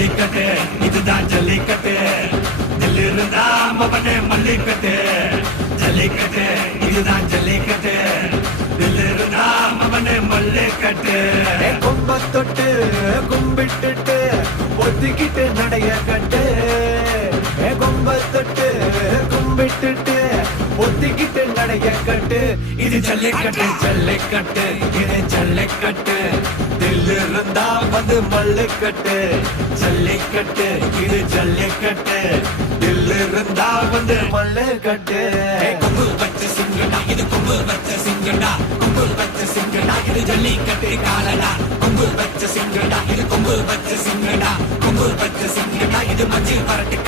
ஜல்லிக்கட்டு இதுதான் ஜல்லிக்கட்டு தில்லு இருந்தா மவனே மல்லிக்கட்டு ஜல்லிக்கட்டு இதுதான் ஜல்லிக்கட்டு தில்லு இருந்தா மவனே மல்லிக்கட்டு கொம்ப தொட்டு கும்பிட்டுட்டு ஒத்திக்கிட்டு நடைய கட்டு கொம்ப தொட்டு கும்பிட்டுட்டு ஒத்திக்கிட்டு நடைய கட்டு இது ஜல்லிக்கட்டு ஜல்லிக்கட்டு இது ஜல்லிக்கட்டு தில்லு இருந்தா வந்து மல்லுக்கட்டு ஜல்லிக்கட்டு இது ஜல்லிக்கட்டு தில்லு இருந்தா வந்து மல்லுக்கட்டு கொம்பு வச்ச சிங்கடா இது கொம்பு வச்ச சிங்கடா கொம்பு வச்ச சிங்கடா இது ஜல்லிக்கட்டு காலடா கொம்பு வச்ச சிங்கடா இது கொம்பு வச்ச சிங்கடா கொம்பு வச்ச சிங்கடா இது மஞ்சள் பரட்டு